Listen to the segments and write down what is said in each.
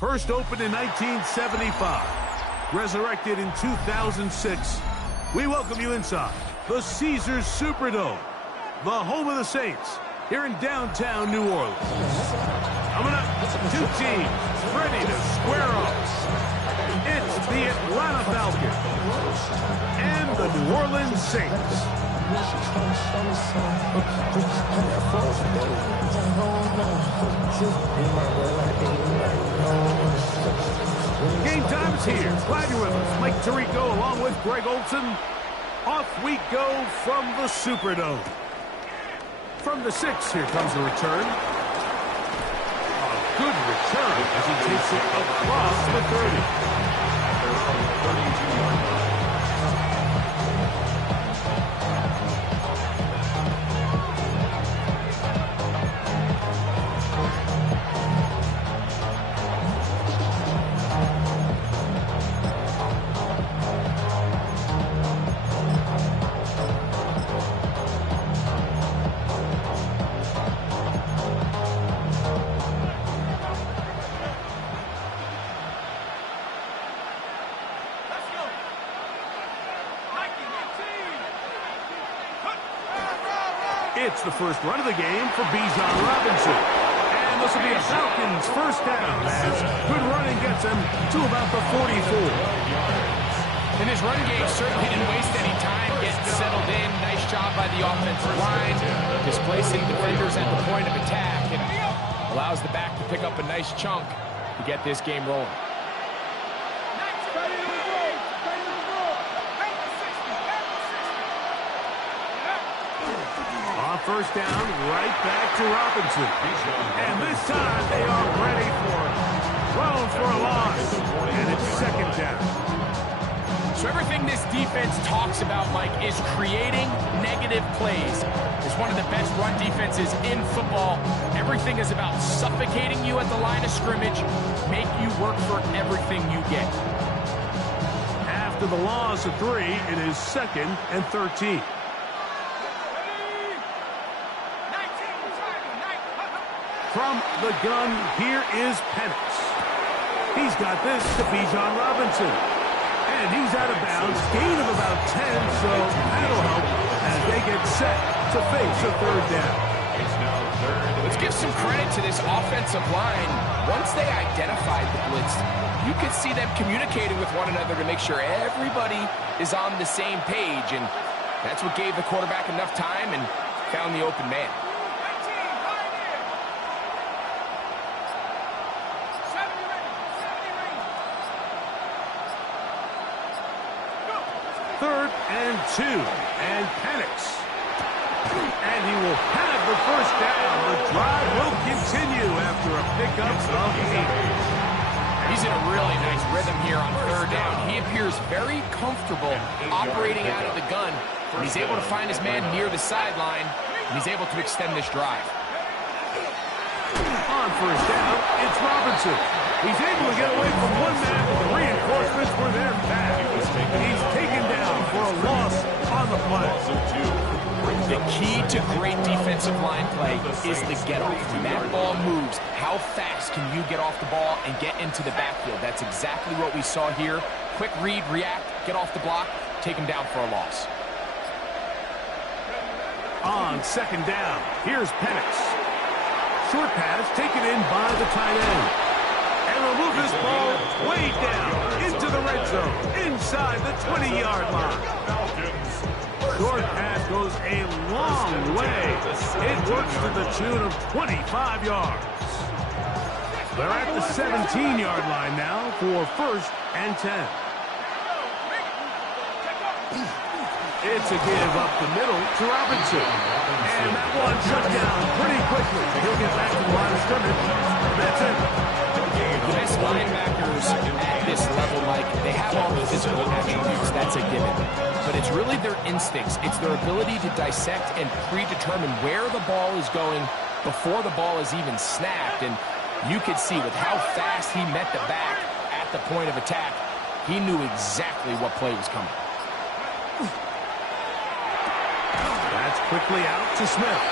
First opened in 1975, resurrected in 2006, we welcome you inside the Caesars Superdome, the home of the Saints, here in downtown New Orleans. Coming up, two teams ready to square off. It's the Atlanta Falcons and the New Orleans Saints. Game time is here. Glad you're with us. Mike Tirico along with Greg Olson. Off we go from the Superdome. From the 6, here comes the return. A good return as he takes it across the 30. It's the first run of the game for Bijan Robinson. And this will be a Falcons first down as good running gets him to about the 44. And his run game certainly didn't waste any time getting settled in. Nice job by the offensive line, displacing defenders at the point of attack, and allows the back to pick up a nice chunk to get this game rolling. First down, right back to Robinson. And this time they are ready for it. Thrown for a loss. And it's second down. So everything this defense talks about, Mike, is creating negative plays. It's one of the best run defenses in football. Everything is about suffocating you at the line of scrimmage, make you work for everything you get. After the loss of 3, it is 2nd and 13. From the gun, here is Penix. He's got this to Bijan Robinson. And he's out of bounds, gain of about 10, so that'll help as they get set to face a third down. Let's give some credit to this offensive line. Once they identified the blitz, you could see them communicating with one another to make sure everybody is on the same page, and that's what gave the quarterback enough time and found the open man. Third and 2, and Penix. And he will have the first down. The drive will continue after a pickup of 8. He's in a really nice rhythm here on third down. He appears very comfortable operating out of the gun. He's able to find his man near the sideline, and he's able to extend this drive. On first down, it's Robinson. He's able to get away from one man, but the reinforcements were there fast. He's taken down for a loss on the play. The key to great defensive line play is the get-off. When that ball moves, how fast can you get off the ball and get into the backfield? That's exactly what we saw here. Quick read, react, get off the block, take him down for a loss. On second down, here's Penix. Short pass taken in by the tight end. And will move this ball way down into the red zone, inside the 20-yard line. Short pass goes a long way. It works to the tune of 25 yards. They're at the 17-yard line now for first and 10. It's a give up the middle to Robinson. And that one shut down pretty quickly. He'll get back to the line of scrimmage. That's it. The best linebackers at this level, Mike, they have all the physical attributes. That's a given. But it's really their instincts. It's their ability to dissect and predetermine where the ball is going before the ball is even snapped. And you could see with how fast he met the back at the point of attack, he knew exactly what play was coming. That's quickly out to Smith.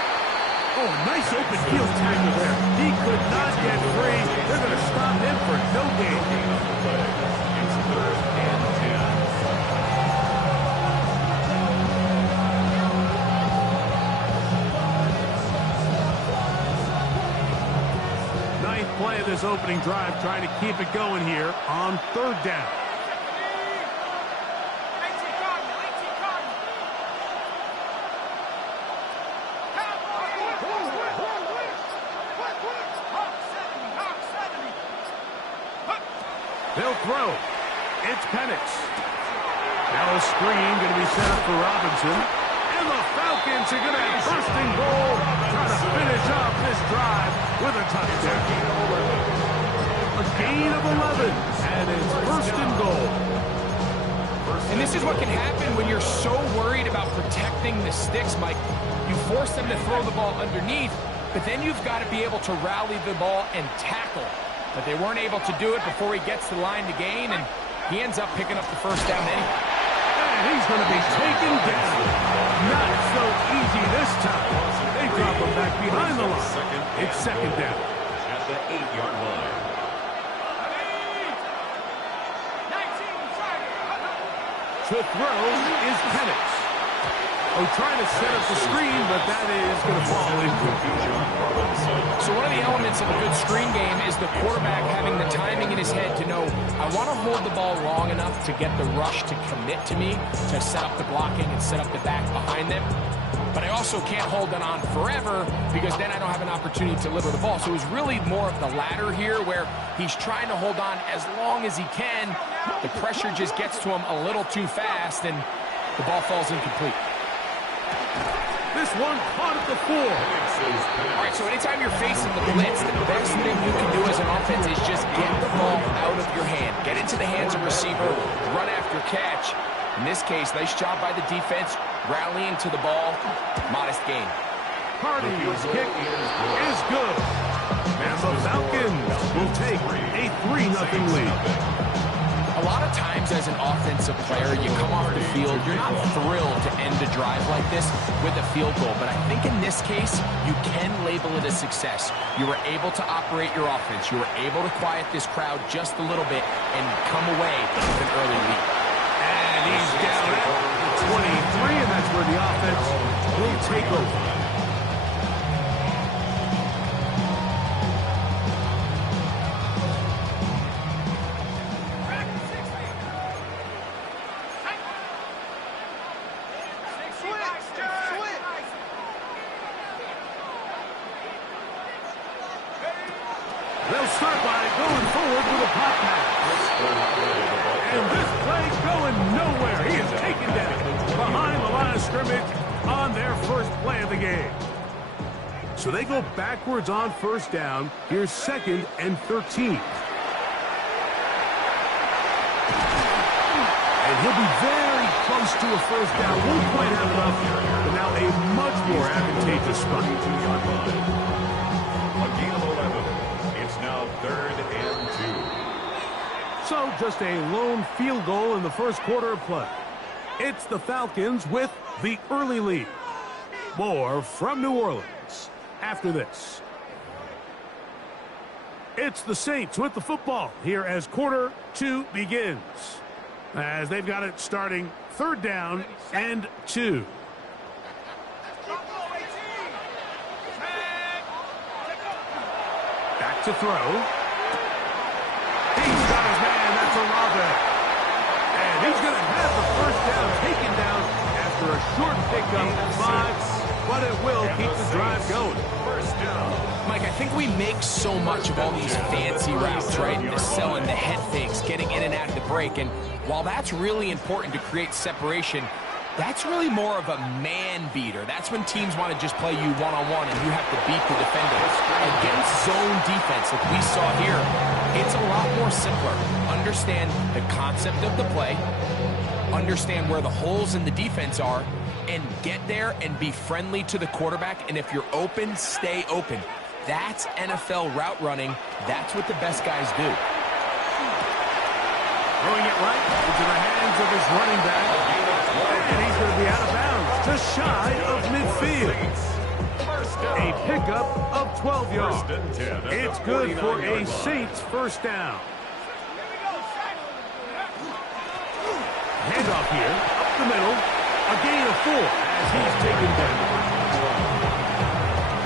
Oh, nice open field tackle there. He could not get free. They're going to stop him for no gain. It's 3rd and 10. Ninth play of this opening drive, trying to keep it going here on 3rd down. They'll throw. It's Penix. Now a screen going to be set up for Robinson. And the Falcons are going to have first and goal. Trying to finish off this drive with a touchdown. A gain of 11. And it's first and goal. And this is what can happen when you're so worried about protecting the sticks, Mike. You force them to throw the ball underneath, but then you've got to be able to rally the ball and tackle. But they weren't able to do it before he gets the line to gain, and he ends up picking up the first down anyway. And he's going to be taken down. Not so easy this time. They drop him back behind the line. It's 2nd down. At the 8-yard line. To throw is Penix. Oh, trying to set up the screen, but that is going to fall incomplete. So one of the elements of a good screen game is the quarterback having the timing in his head to know, I want to hold the ball long enough to get the rush to commit to me, to set up the blocking and set up the back behind them. But I also can't hold it on forever because then I don't have an opportunity to deliver the ball. So it was really more of the latter here where he's trying to hold on as long as he can. The pressure just gets to him a little too fast and the ball falls incomplete. This one caught at the 4. All right, so anytime you're facing the blitz, the best thing you can do as an offense is just get the ball out of your hand. Get into the hands of receiver, run after catch. In this case, nice job by the defense, rallying to the ball. Modest gain. Hardy's kick is good. And the Falcons will take a 3-0 lead. A lot of times as an offensive player, you come off the field, you're not thrilled to end a drive like this with a field goal. But I think in this case, you can label it a success. You were able to operate your offense. You were able to quiet this crowd just a little bit and come away with an early lead. And he's down at 23, and that's where the offense will take over. They'll start by going forward with a pop pass. And this play's going nowhere. He is taken down behind the line of scrimmage on their first play of the game. So they go backwards on first down. Here's 2nd and 13. And he'll be very close to a first down. Won't quite have enough, but now a much more advantageous spot. A gain of 11. It's now 3rd and 2. So just a lone field goal in the first quarter of play. It's the Falcons with the early lead. More from New Orleans after this. It's the Saints with the football here as quarter 2 begins. As they've got it starting 3rd down and 2. Back to throw. He's got his man. That's Olave. And he's going to have the first down taken down after a short pickup at 5. But it will keep the drive going. First down. Mike, I think we make so much of all these fancy routes, right? The selling, the head fakes, getting in and out of the break. And while that's really important to create separation, that's really more of a man beater. That's when teams want to just play you one-on-one and you have to beat the defender. Against zone defense, like we saw here, it's a lot more simpler. Understand the concept of the play, understand where the holes in the defense are, and get there and be friendly to the quarterback. And if you're open, stay open. That's NFL route running. That's what the best guys do. Throwing it right into the hands of his running back. And he's going to be out of bounds, just shy of midfield. A pickup of 12 yards. It's good for a Saints first down. Handoff here, up the middle. A gain of 4 as he's taken down.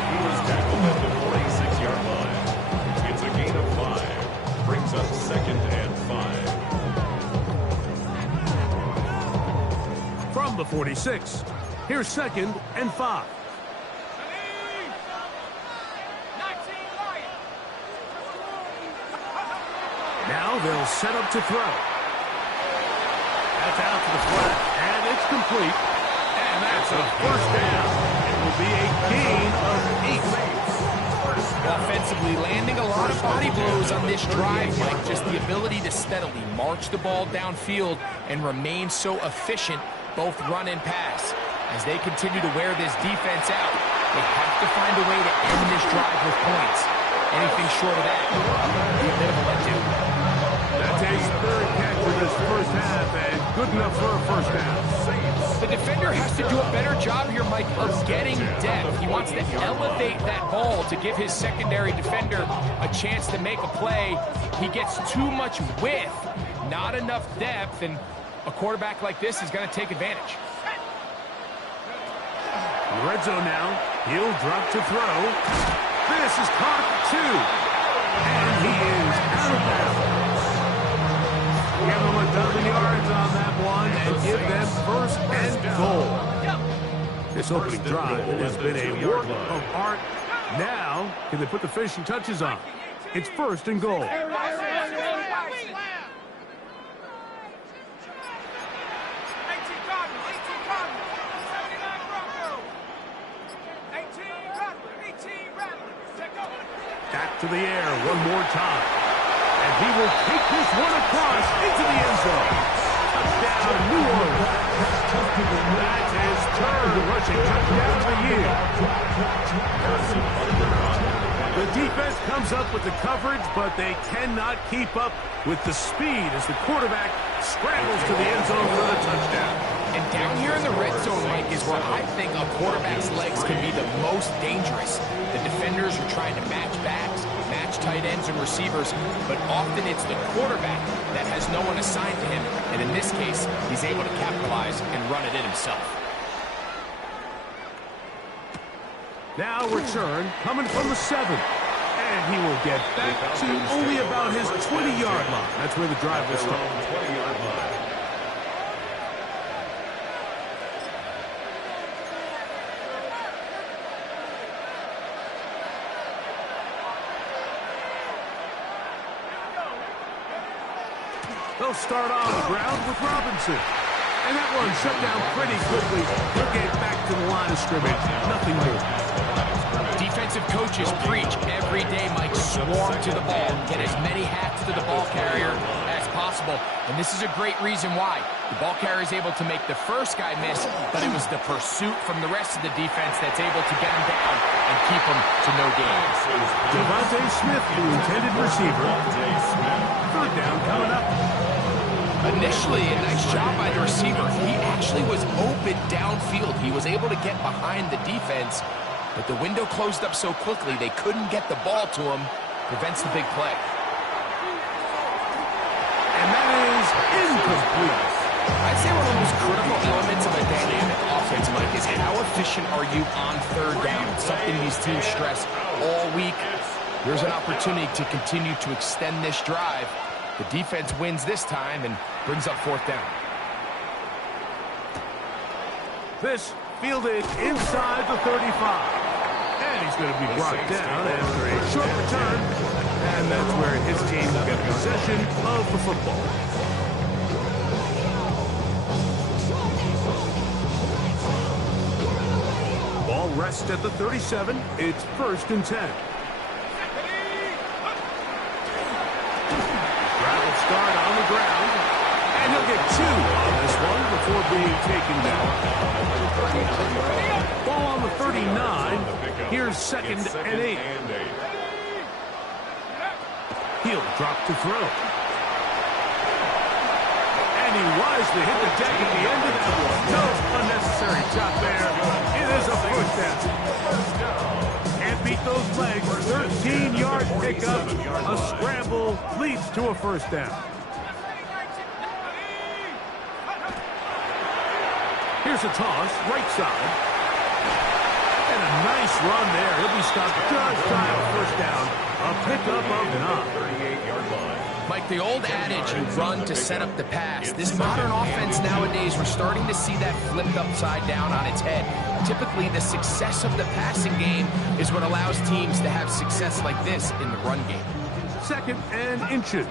He was tackled at the 46-yard line. It's a gain of 5. Brings up 2nd and 5. From the 46, here's 2nd and 5. Now they'll set up to throw. That's out to the flat, and it's complete. And that's a first down. It will be a gain of 8. Offensively, landing a lot of body blows on this drive, Mike. Just the ability to steadily march the ball downfield and remain so efficient, both run and pass. As they continue to wear this defense out, they have to find a way to end this drive with points. Anything short of that will be a bit of a letdown. That's his 3rd catch for this first half, and good enough for a first down. The defender has to do a better job here, Mike, of getting depth. He wants to elevate that ball to give his secondary defender a chance to make a play. He gets too much width, not enough depth, and a quarterback like this is going to take advantage. Red zone now. He'll drop to throw. This is caught at 2. And he is out of bounds. Give them a dozen yards on that one and give them 1st and goal. This opening drive has been a work of art. Now, can they put the finishing touches on? It's 1st and goal. Back to the air one more time. And he will take this one across into the end zone. Touchdown, New Orleans. That's his 3rd rushing touchdown of the year. The defense comes up with the coverage, but they cannot keep up with the speed as the quarterback scrambles to the end zone for the touchdown. And down here in the red zone, Mike, is where I think a quarterback's legs can be the most dangerous. The defenders are trying to match backs, match tight ends and receivers, but often it's the quarterback that has no one assigned to him. And in this case, he's able to capitalize and run it in himself. Now return coming from the 7. And he will get back to only about his 20-yard line. That's where the drive will start. 20-yard line. They'll start on the ground with Robinson. And that one shut down pretty quickly. He'll get back to the line of scrimmage. Nothing more. Defensive coaches preach every day, Mike, swarm to the ball. Get as many hats to the ball carrier as possible. And this is a great reason why. The ball carrier is able to make the first guy miss, but it was the pursuit from the rest of the defense that's able to get him down and keep him to no gain. Devontae Smith, the intended receiver. 3rd down coming up. Initially, a nice job by the receiver. He actually was open downfield. He was able to get behind the defense, but the window closed up so quickly they couldn't get the ball to him. Prevents the big play. And that is incomplete. I'd say one of the most critical elements of a dynamic offense, Mike, is how efficient are you on 3rd down? It's something these teams stress all week. There's an opportunity to continue to extend this drive. The defense wins this time and brings up 4th down. This fielded inside the 35. And he's going to be brought down after a short return. And that's where his team will get possession of the football. Ball rests at the 37. It's 1st and 10. Gravel start on the ground. And he'll get 2 on this one before being taken down. Ball on the 39. Here's 2nd and 8. He'll drop to throw. And he wisely hit the deck at the end of that one. No unnecessary shot there. It is a 1st down. break up. A scramble leads to a first down. Here's a toss, right side. And a nice run there. He'll be stopped just shy of first down. A pickup of 9. 38-yard line. Mike, the old adage, you run to set up the pass. This modern offense nowadays, we're starting to see that flipped upside down on its head. Typically, the success of the passing game is what allows teams to have success like this in the run game. 2nd and inches.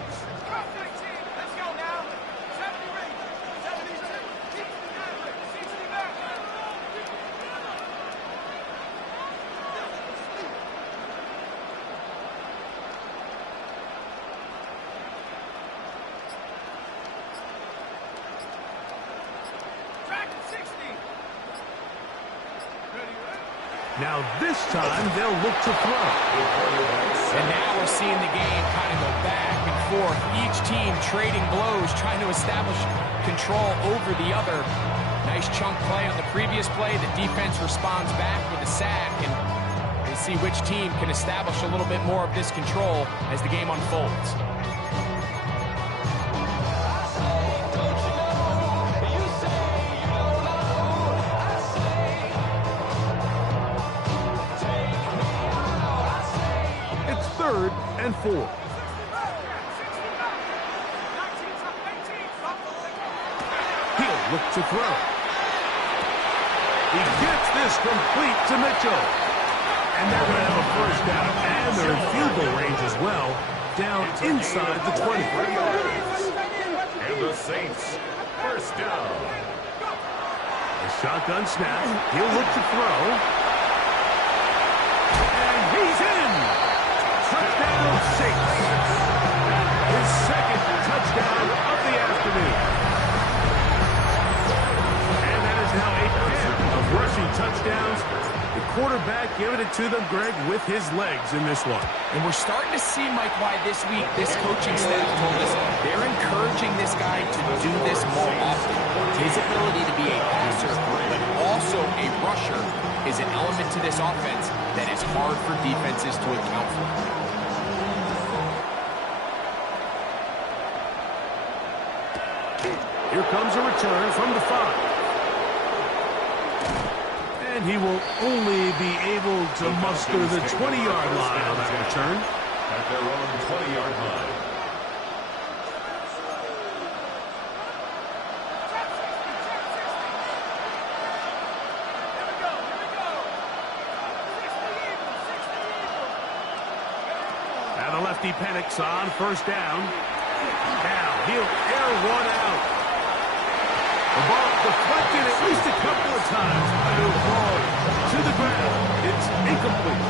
Now this time they'll look to throw. And now we're seeing the game kind of go back and forth. Each team trading blows, trying to establish control over the other. Nice chunk play on the previous play. The defense responds back with a sack, and we'll see which team can establish a little bit more of this control as the game unfolds. It's 3rd and 4. He'll look to throw. He gets this complete to Mitchell. And they're going to have a first down. And they're in field goal range as well. Down inside the 20. And the Saints, first down. A shotgun snap. He'll look to throw. And he's in. Touchdown, Saints. His 2nd touchdown of the afternoon. And that is now a pair of rushing touchdowns. The quarterback giving it to them, Greg, with his legs in this one. And we're starting to see, Mike, why this week this coaching staff told us they're encouraging this guy to do this more often. His ability to be a passer, but also a rusher, is an element to this offense that is hard for defenses to account for. Here comes a return from the 5. And he will only be able to muster the 20-yard line on that return. At their own 20-yard line. And the lefty Penix on first down. Now he'll air one out. The ball deflected at least a couple of times. And it'll fall to the ground. It's incomplete.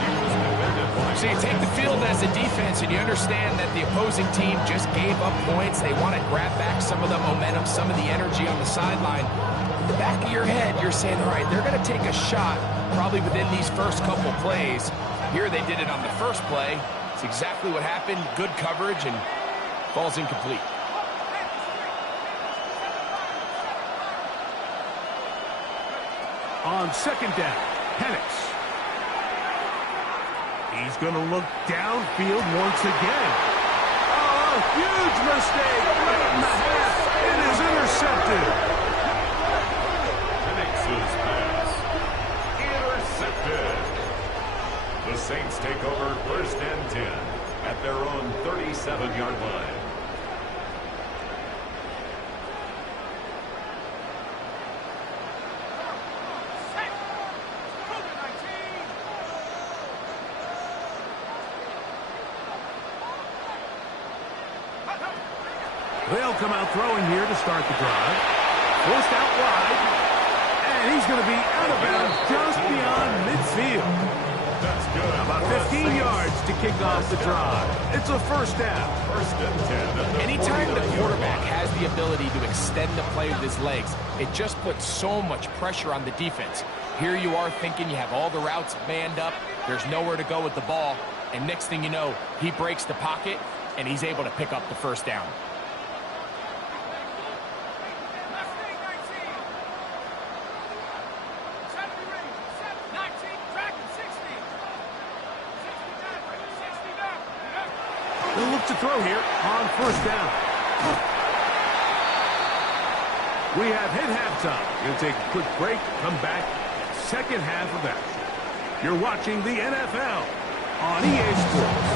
So you take the field as a defense and you understand that the opposing team just gave up points. They want to grab back some of the momentum, some of the energy on the sideline. In the back of your head, you're saying, all right, they're going to take a shot probably within these first couple plays. Here they did it on the first play. It's exactly what happened. Good coverage and falls incomplete. On 2nd down, Penix. He's going to look downfield once again. Oh, huge mistake. Right in the half. It is intercepted. Penix's pass. Intercepted. The Saints take over 1st and 10 at their own 37-yard line. They'll come out throwing here to start the drive. Forced out wide. And he's going to be out of bounds just beyond midfield. That's good. About 15 yards to kick off the drive. It's a first down. 1st and 10. Anytime the quarterback has the ability to extend the play with his legs, it just puts so much pressure on the defense. Here you are thinking you have all the routes manned up. There's nowhere to go with the ball. And next thing you know, he breaks the pocket, and he's able to pick up the first down. They'll look to throw here on first down. We have hit halftime. We're going to take a quick break, come back, second half of action. You're watching the NFL on EA Sports.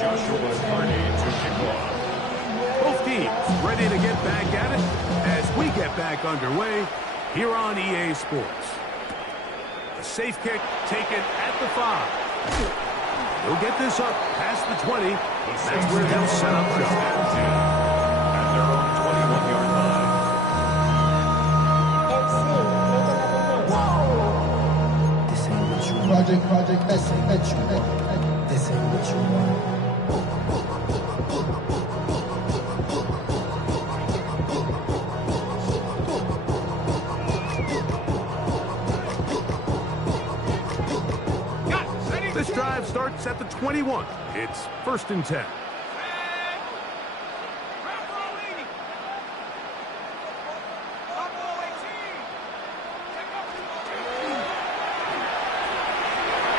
Joshua Carney to kick off. Both teams ready to get back at it as we get back underway here on EA Sports. A safe kick taken at the 5. He'll get this up past the 20. That's where they'll set up shop. At their own 21-yard line. This ain't what you want. Project, this ain't what you want. This ain't what you want. This drive starts at the 21. It's 1st and 10.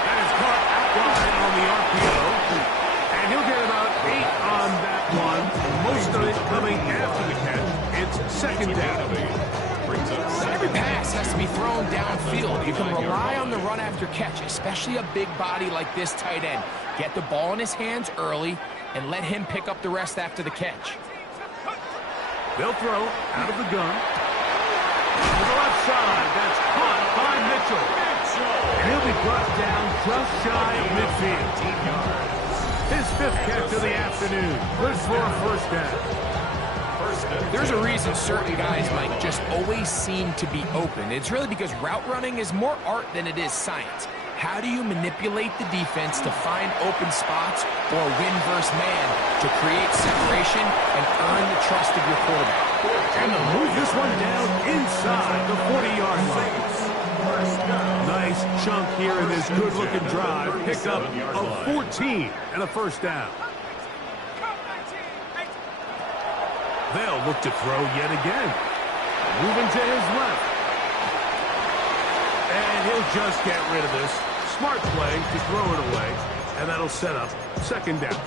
That is caught out wide on the RPO. And he'll get about 8 on that one. Most of it coming after the catch. It's 2nd down. Every pass has to be thrown downfield. You can rely on the run after catch, especially a big body like this tight end. Get the ball in his hands early and let him pick up the rest after the catch. They'll throw out of the gun. To the left side. That's caught by Mitchell. And he'll be brought down just shy of midfield. His 5th catch of the afternoon. Good for a first down. There's a reason certain guys, Mike, just always seem to be open. It's really because route running is more art than it is science. How do you manipulate the defense to find open spots or win versus man to create separation and earn the trust of your quarterback? And they'll move this one down inside the 40-yard line. Nice chunk here in this good-looking drive. Pick up of 14 and a first down. They'll look to throw yet again. Moving to his left. And he'll just get rid of this. Smart play to throw it away. And that'll set up 2nd down.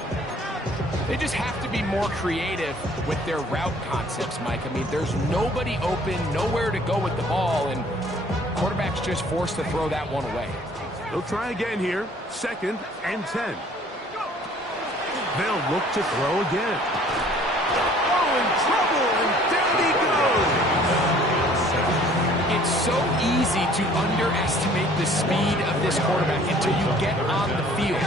They just have to be more creative with their route concepts, Mike. I mean, there's nobody open, nowhere to go with the ball, and quarterback's just forced to throw that one away. They'll try again here. 2nd and 10. They'll look to throw again. Oh, in trouble, and down he goes. It's so easy to underestimate the speed of this quarterback until you get on the field.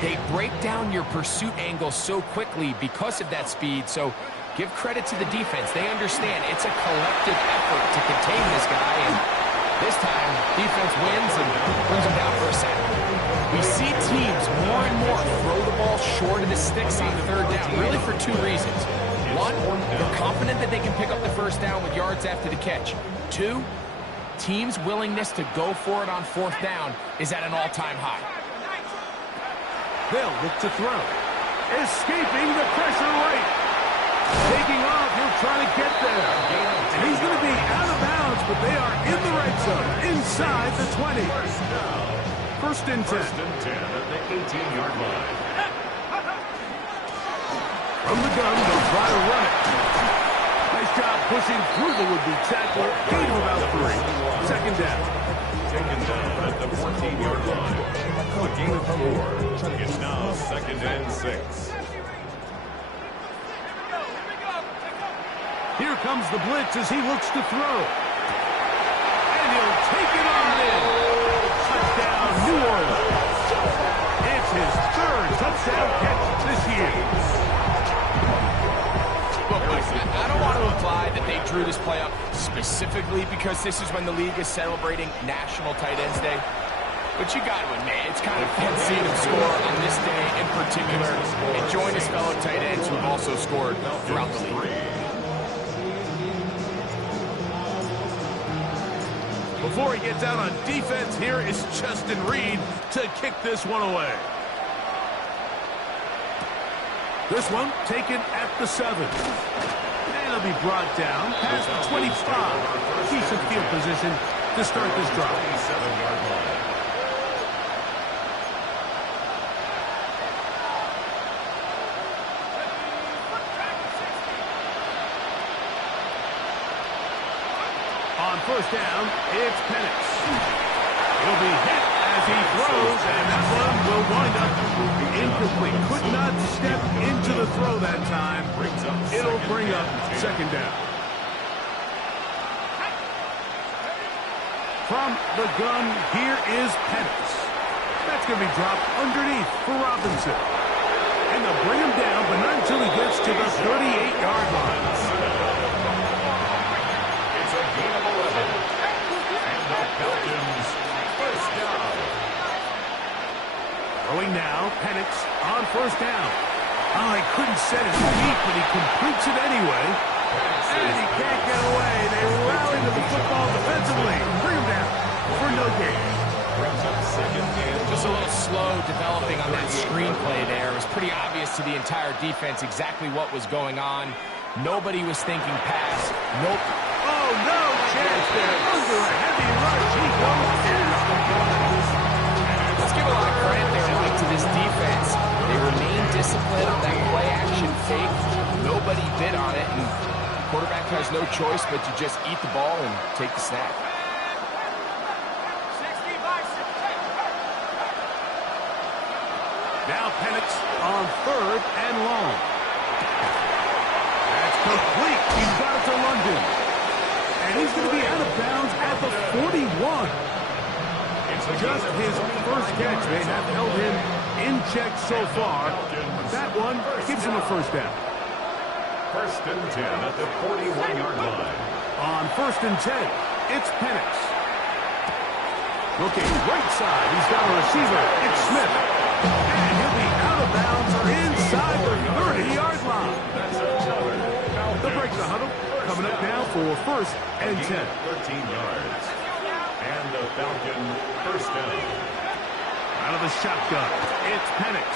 They break down your pursuit angle so quickly because of that speed, so give credit to the defense. They understand it's a collective effort to contain this guy, and this time, defense wins and brings him down for a sack. We see teams more and more throw the ball short of the sticks on 3rd down, really for 2 reasons. 1, they're confident that they can pick up the first down with yards after the catch. 2, teams' willingness to go for it on 4th down is at an all-time high. They'll look to throw. Escaping the pressure right. Taking off, he'll try to get there. And he's going to be out of bounds, but they are in the red zone, inside the 20. 1st and 10. 1st and 10 at the 18-yard line. From the gun, they'll try to run it. Nice job pushing through the would-be tackler. Gain of about 3. 2nd down. Taken down at the 14-yard line. A gain of 4. It's now 2nd and 6. Here comes the blitz as he looks to throw. And he'll take it on in. Touchdown, New Orleans. It's his 3rd touchdown catch this year. Look, I don't want to imply that they drew this play up specifically because this is when the league is celebrating National Tight Ends Day. But you got to admit, it's kind of fun seeing him score on this day in particular and join his fellow tight ends who've also scored throughout the league. Before he gets out on defense, here is Justin Reed to kick this one away. This one taken at the 7. And it'll be brought down past the 25. Decent field position to start this drive. 27-yard line. On first down, it's Penix. He'll be hit as he throws, and that one will wind up incomplete. Could not step into the throw that time. It'll bring up second down. From the gun, here is Penix. That's going to be dropped underneath for Robinson. And they'll bring him down, but not until he gets to the 38-yard line. It's a gain of 11. And the Falcons first down. Throwing now, Penix on first down. Oh, he couldn't set his feet, but he completes it anyway. And he can't get away. They rally to the football defensively. Bring him down for no gain. Brings up second and Just a little slow developing on that screenplay there. It was pretty obvious to the entire defense exactly what was going on. Nobody was thinking pass. Nope. Oh, no chance there. Under a heavy rush, he goes down. Let's give a lot of credit there, Mike, to this defense. They remain disciplined on that play-action fake. Nobody bid on it, and the quarterback has no choice but to just eat the ball and take the snap. Now Penix on third and long. That's complete. He's got it to London. And he's going to be out of bounds at the 41. Just his first catch. They have held him in check so far. That one gives him a first down. First and 10 at the 41-yard line. On first and 10, it's Penix. Looking right side. He's got a receiver. It's Smith. And he'll be out of bounds inside the 30-yard line. The break the huddle. Coming up now for first and 10. 13 yards. And the Falcon first down. Out of the shotgun, it's Penix.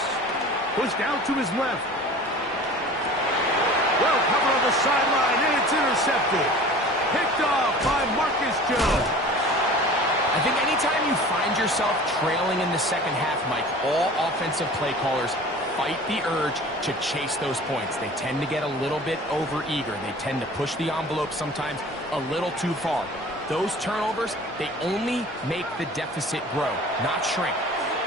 Pushed out to his left. Well covered on the sideline, and it's intercepted. Picked off by Marcus Jones. I think anytime you find yourself trailing in the second half, Mike, all offensive play callers fight the urge to chase those points. They tend to get a little bit overeager. They tend to push the envelope sometimes a little too far. Those turnovers, they only make the deficit grow, not shrink.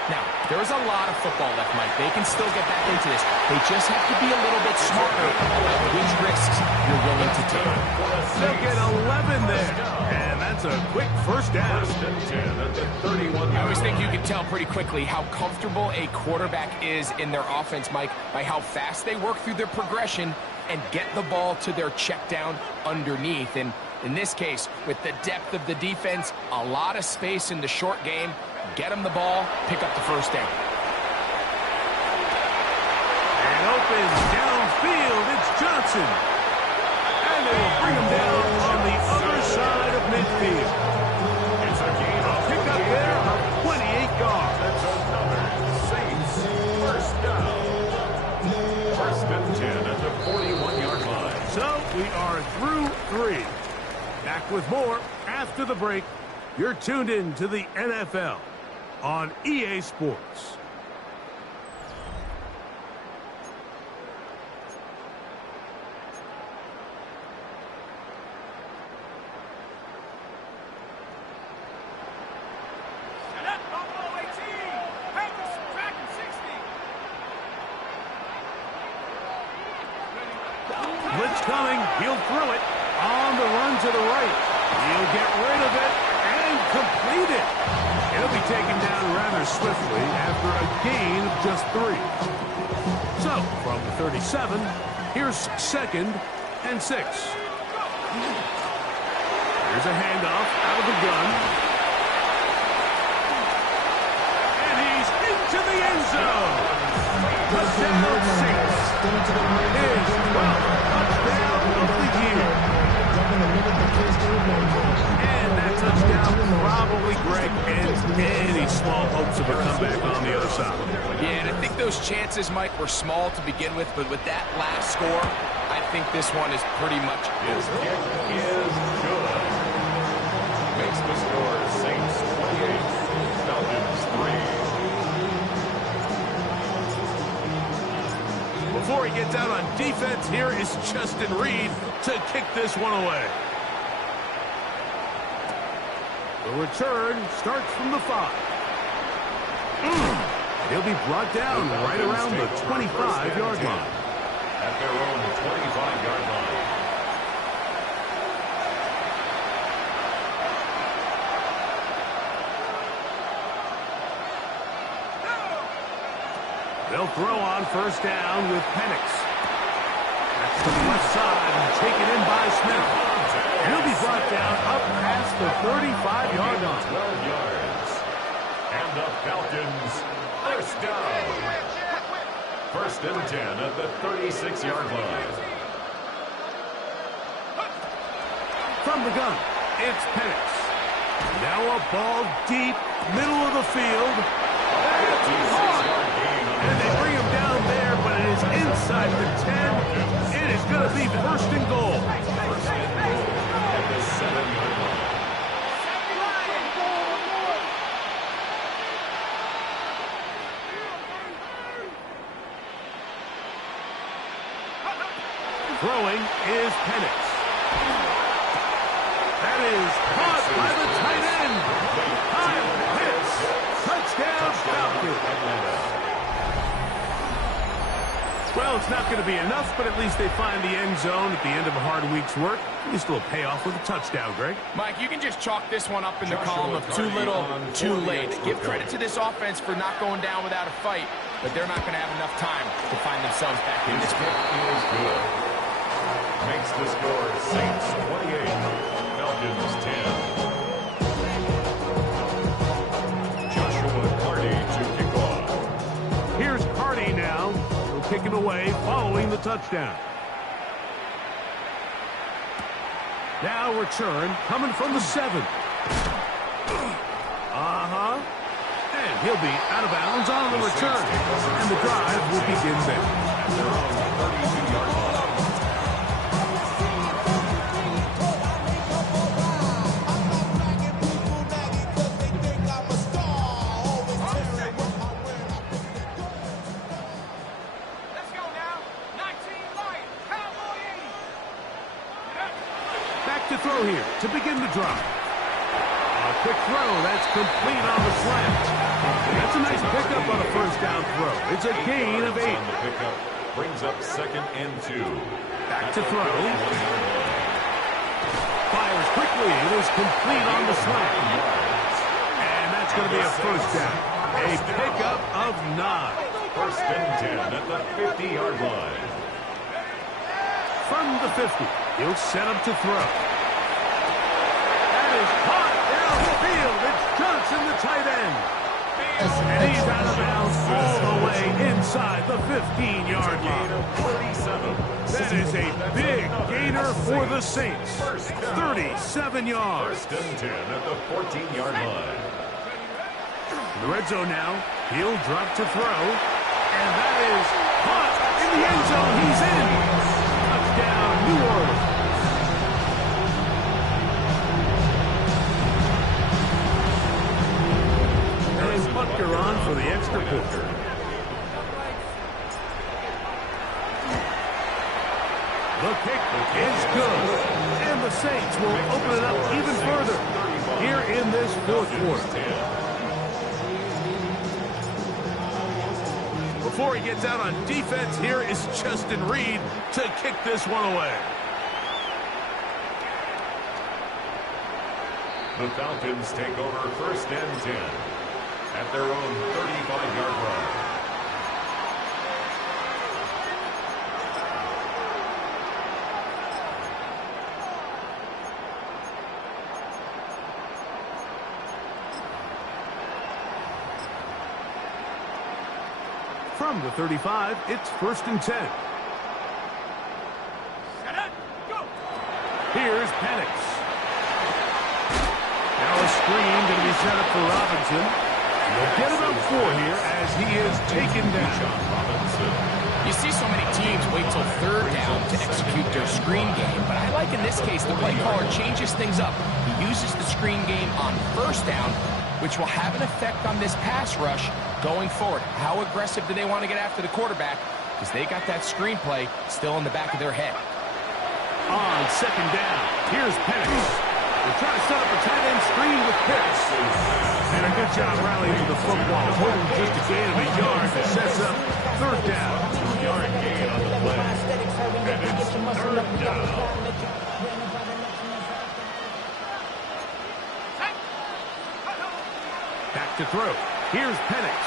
Now, there's a lot of football left, Mike. They can still get back into this. They just have to be a little bit smarter about which risks you're willing to take. They'll get 11 there. And that's a quick first down. First and 10 at the 31. I always think you can tell pretty quickly how comfortable a quarterback is in their offense, Mike, by how fast they work through their progression and get the ball to their check down underneath. And in this case, with the depth of the defense, a lot of space in the short game, get them the ball, pick up the first down. And open downfield, it's Johnson. And they will bring him down on the other side of midfield. It's a gain of Pick up there of 28 yards. That's another Saints first down. First and 10 at the 41-yard line. So we are through 3. Back with more after the break. You're tuned in to the NFL on EA Sports. Blitz coming. He'll throw it on the run to the right. He'll get rid of it and complete it. It'll be taken down rather swiftly after a gain of just 3. So, from the 37, here's second and 6. Here's a handoff out of the gun. And he's into the end zone. Touchdown, Saints. His 12th touchdown of the year. And that touchdown probably, Greg, ends any small hopes of a comeback on the other side. Yeah, and I think those chances, Mike, were small to begin with, but with that last score, I think this one is pretty much His kick is good. Makes the score Before he gets out on defense, here is Justin Reed to kick this one away. The return starts from the 5. He'll be brought down right around the 25-yard line. At their own 25-yard line. They'll throw on first down with Penix. That's to the left side and taken in by Smith. He'll be brought down up past the 35-yard line. 12 yards. And the Falcons, first down. First and 10 at the 36-yard line. From the gun, it's Penix. Now a ball deep, middle of the field. And they bring him down there, but it is inside the 10. It is going to be first and goal. First and goal at the 7-yard line. Throwing is Penix. That is caught by the tight end. Kyle Pitts. Touchdown, Falcons. Well, it's not going to be enough, but at least they find the end zone at the end of a hard week's work. At least a little payoff with a touchdown, Greg. Mike, you can just chalk this one up in the column of too little, too late. Give credit to this offense for not going down without a fight, but they're not going to have enough time to find themselves back in this game. Is good. Makes the score Saints 28, Falcons 10. Joshua Carty to kick off. Here's Carty now. He'll kick it away following the touchdown. Now return coming from the 7. And he'll be out of bounds on the return. And the drive will begin there. At their own 32-yard line. To throw here to begin the drive. A quick throw that's complete on the slant. That's a nice pickup on a first down throw. It's a gain of 8. On the pickup brings up 2nd and 2. Back to throw. Fires quickly. It is complete on the slant. And that's going to be a first down. A pickup of 9. First and 10 at the 50-yard line. From the 50, he'll set up to throw. Is caught downfield. It's Johnson, the tight end. And he's out of bounds all the way inside the 15-yard line. That is a big gainer for the Saints. 37 yards. First and 10 at the 14-yard line. The red zone now. He'll drop to throw. And that is caught in the end zone. He's in. Touchdown, New Orleans. Butker on for the extra point. The kick is good. And the Saints will open it up even further here in this fourth quarter. Before he gets out on defense, here is Justin Reed to kick this one away. The Falcons take over first and 10. At their own 35-yard line. From the 35, it's first and 10. Here's Penix. Now a screen going to be set up for Robinson. They'll get about 4 here as he is taken down. You see so many teams wait till third down to execute their screen game, but I like in this case the play caller changes things up. He uses the screen game on first down, which will have an effect on this pass rush going forward. How aggressive do they want to get after the quarterback? because they got that screenplay still in the back of their head. On second down, here's Penix. They're trying to set up a tight end screen with Pitts. And a good job rallying to the football. Holding just a gain of a yard that sets up third down. Yard gain on the play. And it's third down. Back to throw. Here's Penix.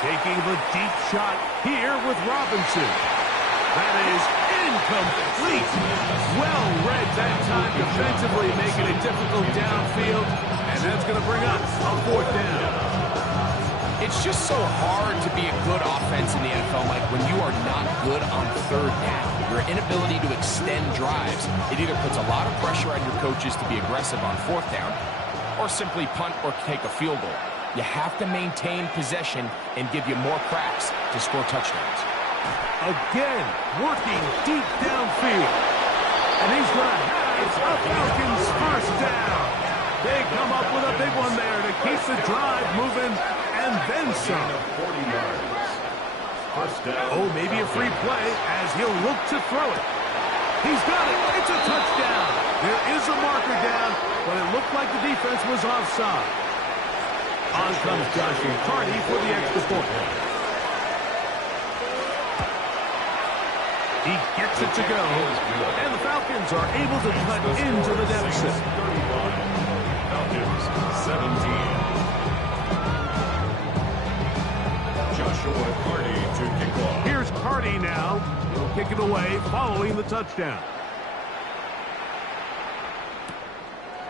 Taking the deep shot here with Robinson. That is incomplete. Well read that time defensively, making it difficult downfield. And that's going to bring up a fourth down. It's just so hard to be a good offense in the NFL, Mike, when you are not good on third down. Your inability to extend drives, it either puts a lot of pressure on your coaches to be aggressive on fourth down, or simply punt or take a field goal. You have to maintain possession and give you more cracks to score touchdowns. Again, working deep downfield. And he's going to have a Falcons first down. They come up with a big one there to keep the drive moving and then some. 40 yards. First down. Oh, maybe a free play as he'll look to throw it. He's got it. It's a touchdown. There is a marker down, but it looked like the defense was offside. On comes Josh McCarty for the extra point. He gets it to go, and the Falcons are able to cut into the deficit. 31. Falcons 17. Joshua Carty to kick off. Here's Carty now. He'll kick it away following the touchdown.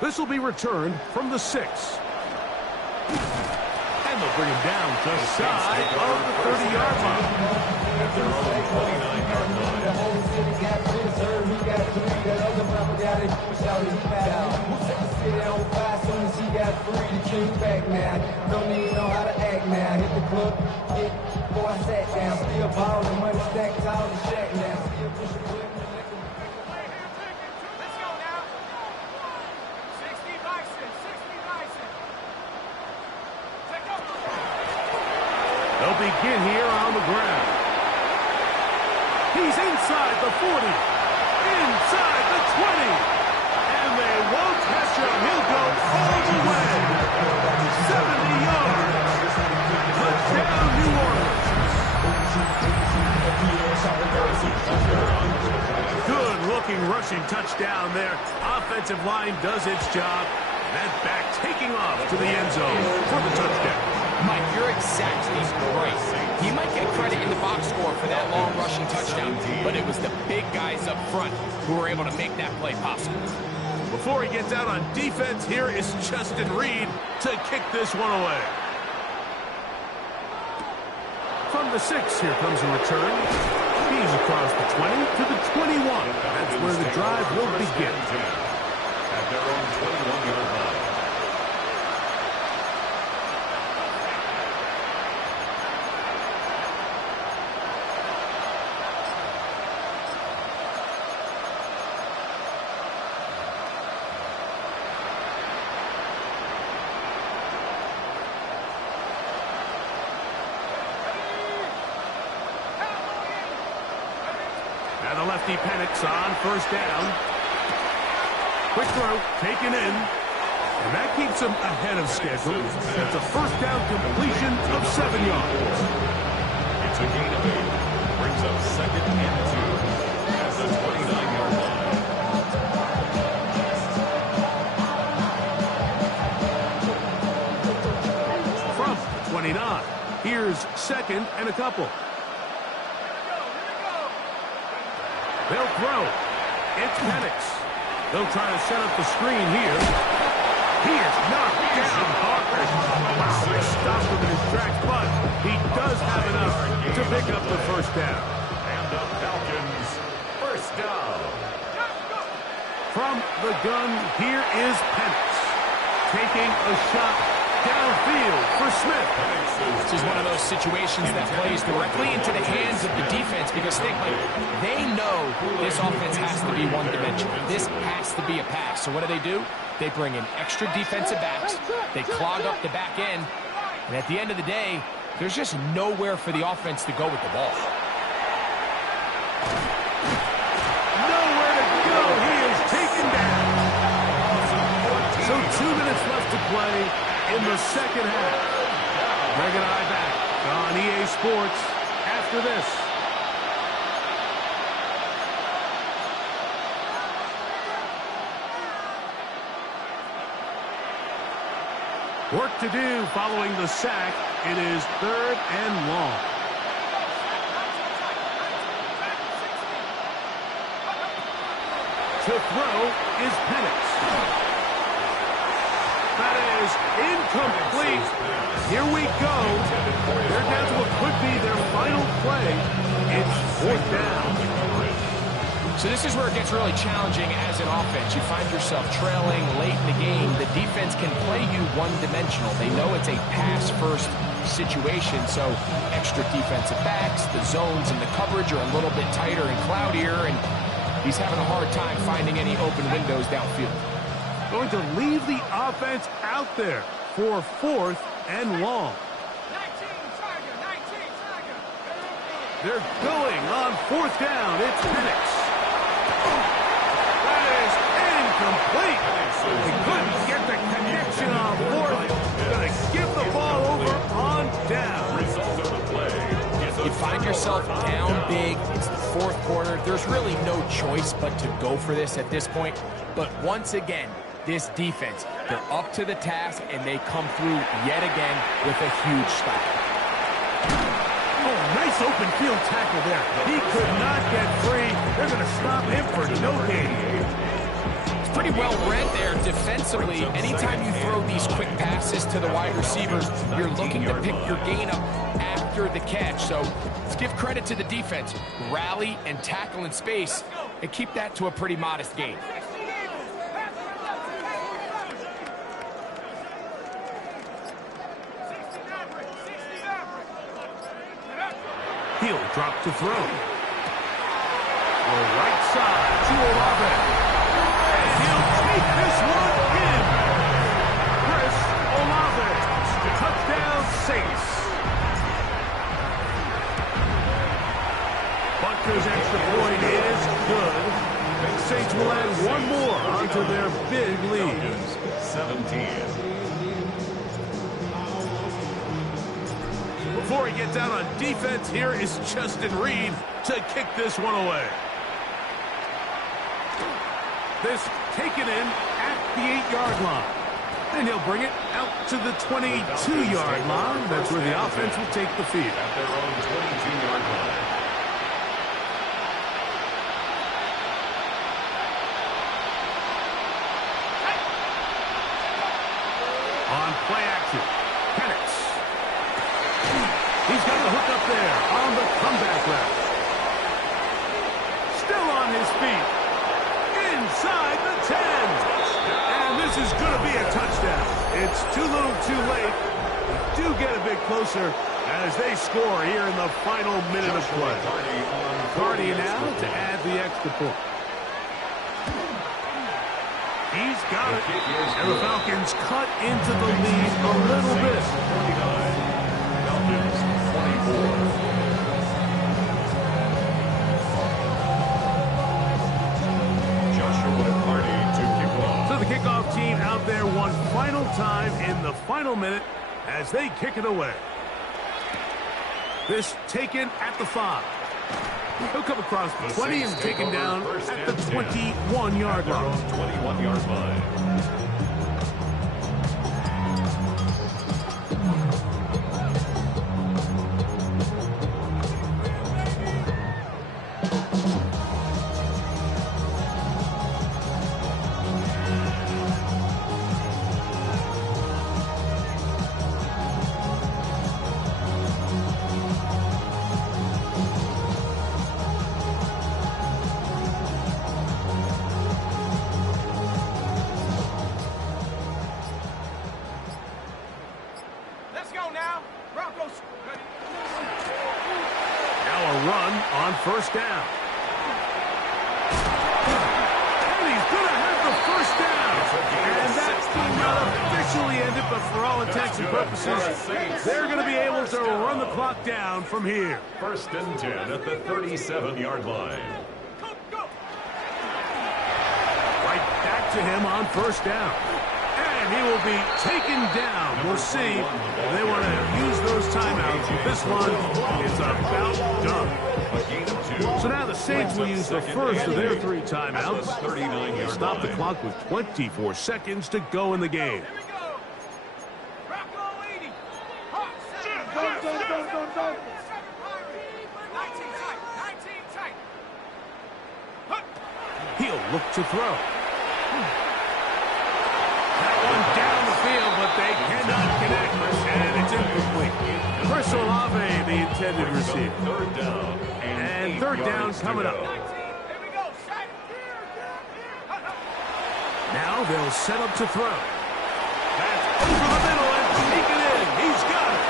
This will be returned from the 6. And they'll bring him down just shy of the 30-yard line. At their own 29-yard line. Don't even know how to act now. Hit the club, get before I sat down. Still ballin', money stacked tall and shack now. Still push a button. Let's go now. 60 Bison, 60 Bison. Take over. They'll begin here on the ground. He's inside the 40, inside the 20, and they won't catch him. He'll go all the way. 70 yards. Touchdown, New Orleans. Good-looking rushing touchdown there. Offensive line does its job. That back taking off to the end zone for the touchdown. Mike, you're exactly right. He might get credit in the box score for that long rushing touchdown, but it was the big guys up front who were able to make that play possible. Before he gets out on defense, here is Justin Reed to kick this one away. From the 6, here comes a return. He's across the 20 to the 21. That's where the drive will begin. At their own 21-yard line. Now the lefty Penix on first down. Quick throw, taken in. And that keeps him ahead of schedule. It's a first down completion of 7 yards. It's a gain of 8. Brings up second and 2 at the 29-yard line. From the 29, here's second and a couple. They'll throw. It's Penix. They'll try to set up the screen here. He is knocked down hard. Wow, they stopped him in his tracks, but he does have enough to pick up the first down. And the Falcons first down. From the gun, here is Penix. Taking a shot downfield for Smith. This is one of those situations that plays directly into the hands of the defense because they know this offense has to be one-dimensional. This has to be a pass. So what do? They bring in extra defensive backs. They clog up the back end. And at the end of the day, there's just nowhere for the offense to go with the ball. 2 minutes left to play in the second half. Greg and I back on EA Sports after this. Work to do following the sack. It is 3rd and long. To throw is Penix. That is incomplete. Here we go. They're down to what could be their final play. It's 4th down. So this is where it gets really challenging as an offense. You find yourself trailing late in the game. The defense can play you one-dimensional. They know it's a pass-first situation, so extra defensive backs, the zones and the coverage are a little bit tighter and cloudier, and he's having a hard time finding any open windows downfield. Going to leave the offense out there for 4th and long. 19 Tiger. They're going on 4th down. It's Penix. That is incomplete. He couldn't get the connection on 4th. Going to give the ball over on down. Result of the play. You find yourself down big. It's the 4th quarter. There's really no choice but to go for this at this point. But once again, this defense, they're up to the task, and they come through yet again with a huge stop. Oh, nice open field tackle there. He could not get free. They're going to stop him for no gain. It's pretty well read there defensively. Anytime you throw these quick passes to the wide receivers, you're looking to pick your gain up after the catch. So let's give credit to the defense. Rally and tackle in space and keep that to a pretty modest gain. He'll drop to throw. The right side to Olave. And he'll take this one in. Chris Olave. Touchdown Saints. Butker's extra point is good. Saints will add one more onto their big lead. 17. Before he gets out on defense, here is Justin Reed to kick this one away. This taken in at the 8-yard line. And he'll bring it out to the 22-yard line. That's where the offense will take the field. At their own 22-yard line. On play action, Penix. He's got the hook up there on the comeback route. Still on his feet. Inside the 10. And this is going to be a touchdown. It's too little too late. They do get a bit closer as they score here in the final minute of play. Cardi now to add the extra point. He's got it. And the Falcons cut into the lead a little bit. 29. Falcons 24. So the kickoff team out there one final time in the final minute as they kick it away. This taken at the 5. He'll come across the 20 and taken down at the 21-yard line. 21-yard line. First down. And he's going to have the first down. And that's not officially ended, but for all intents and purposes, they're going to be able to run the clock down from here. First and 10 at the 37-yard line. Right back to him on first down. And And he will be taken down. We'll see if they want to use those timeouts. This one is about done. So now the Saints will use the first of their 3 timeouts. They'll stop the clock with 24 seconds to go in the game. He'll look to throw. That one down the field, but they cannot connect. And it's incomplete. Chris Olave, the intended receiver. And third down coming up. Now they'll set up to throw. That's over the middle and taken in. He's got it.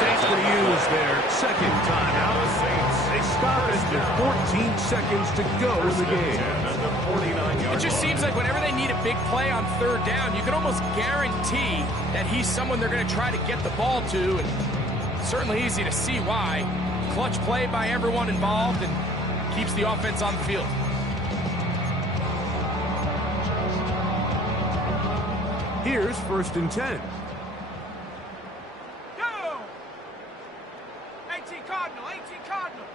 Saints will use their second timeout. They stop at 14 seconds to go in the game. It just seems like whenever they need a big play on third down, you can almost guarantee that he's someone they're going to try to get the ball to, and certainly easy to see why. Clutch play by everyone involved and keeps the offense on the field. Here's 1st and 10. Go! 18 Cardinal, 18 Cardinal.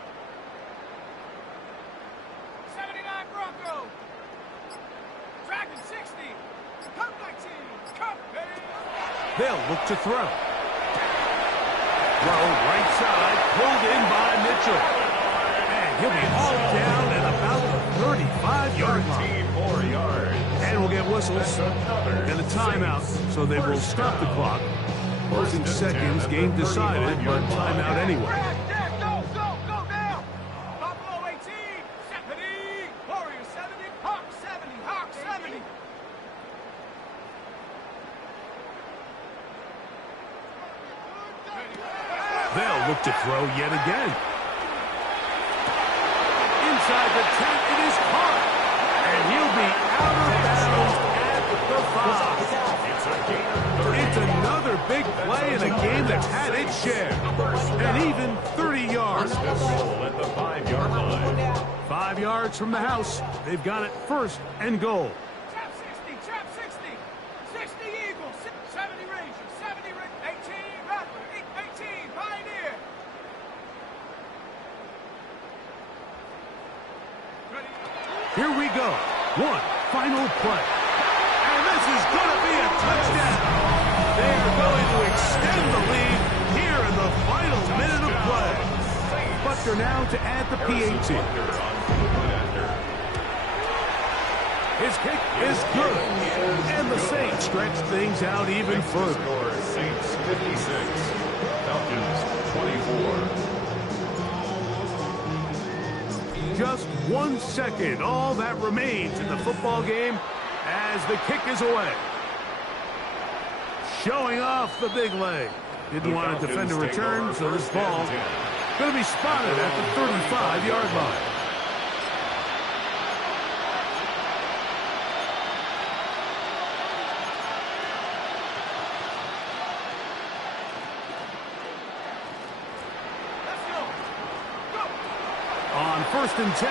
79 Bronco. Dragon 60. Cup 19. Cup, baby. They'll look to throw. Throw right side, pulled in by Mitchell. And he'll be hauled down at about the 35-yard line. 4 yards. And we'll get whistles and a timeout, so they will stop the clock. Closing seconds, game decided, but timeout anyway. Go, go, go down. Buffalo 18, 70, Warriors 70, Hawk 70, Hawk 70. They'll look to throw yet again. Inside the 10, it is caught. And he'll be out of bounds at the 5. It's another big play in a game that had its share. And even 30 yards. At the 5-yard line. 5 yards from the house. They've got it 1st and goal. Trap 60, trap 60. 60 Eagles, 70 Rangers, 70 18 Rattler, 18 Pioneer. Here we go. One final play. And this is going to be a touchdown. They are going to extend the lead here in the final minute of play. Buckner now to add the PAT. His kick is good. And the Saints stretch things out even further. Saints 56, Falcons 24. Just 1 second, all that remains in the football game as the kick is away. Showing off the big leg. Didn't want to defend a return, so this ball going to be spotted at the 35-yard line. On 1st and 10,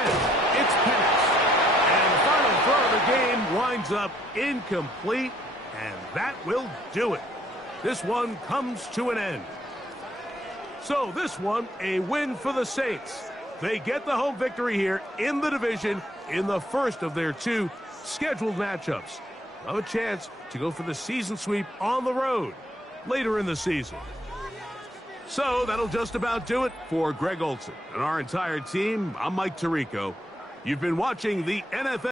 it's Penix. And the final throw of the game winds up incomplete, and that will do it. This one comes to an end. So this one, a win for the Saints. They get the home victory here in the division in the first of their 2 scheduled matchups. They'll have a chance to go for the season sweep on the road later in the season. So that'll just about do it for Greg Olson and our entire team. I'm Mike Tirico. You've been watching the NFL.